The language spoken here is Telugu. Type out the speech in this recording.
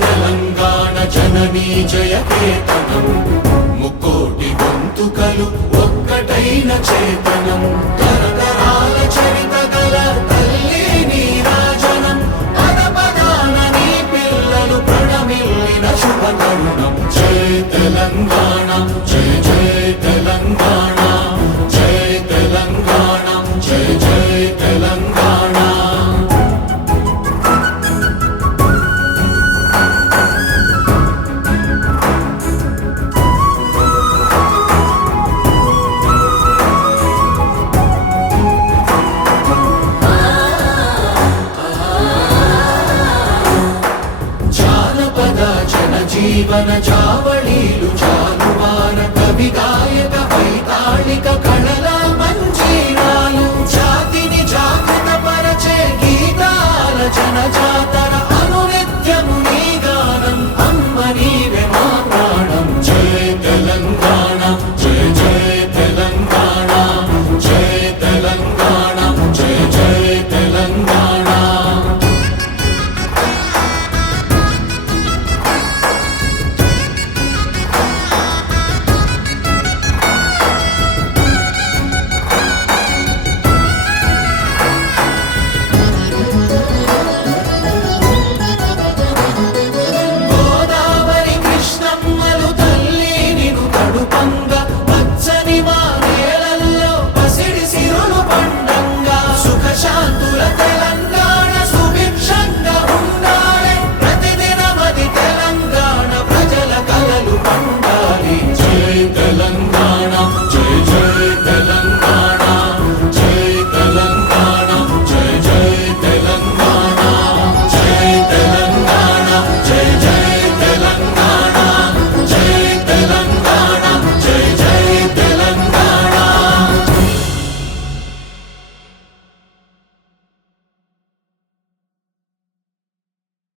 తెలంగాణ జననీ జయకేతనం ముక్కోటి గొంతుకలు ఒక్కటైన చేతనం తరతరాల చరిత గల తల్లి నీరాజనం పద పదాన నీ పిల్లలు ప్రణమిల్లిన శుభ తరుణం జయ తెలంగాణ జయ జయ తెలంగాణ జయ తెలంగాణ జయ జయ తెలంగాణ జీవన జావళీలు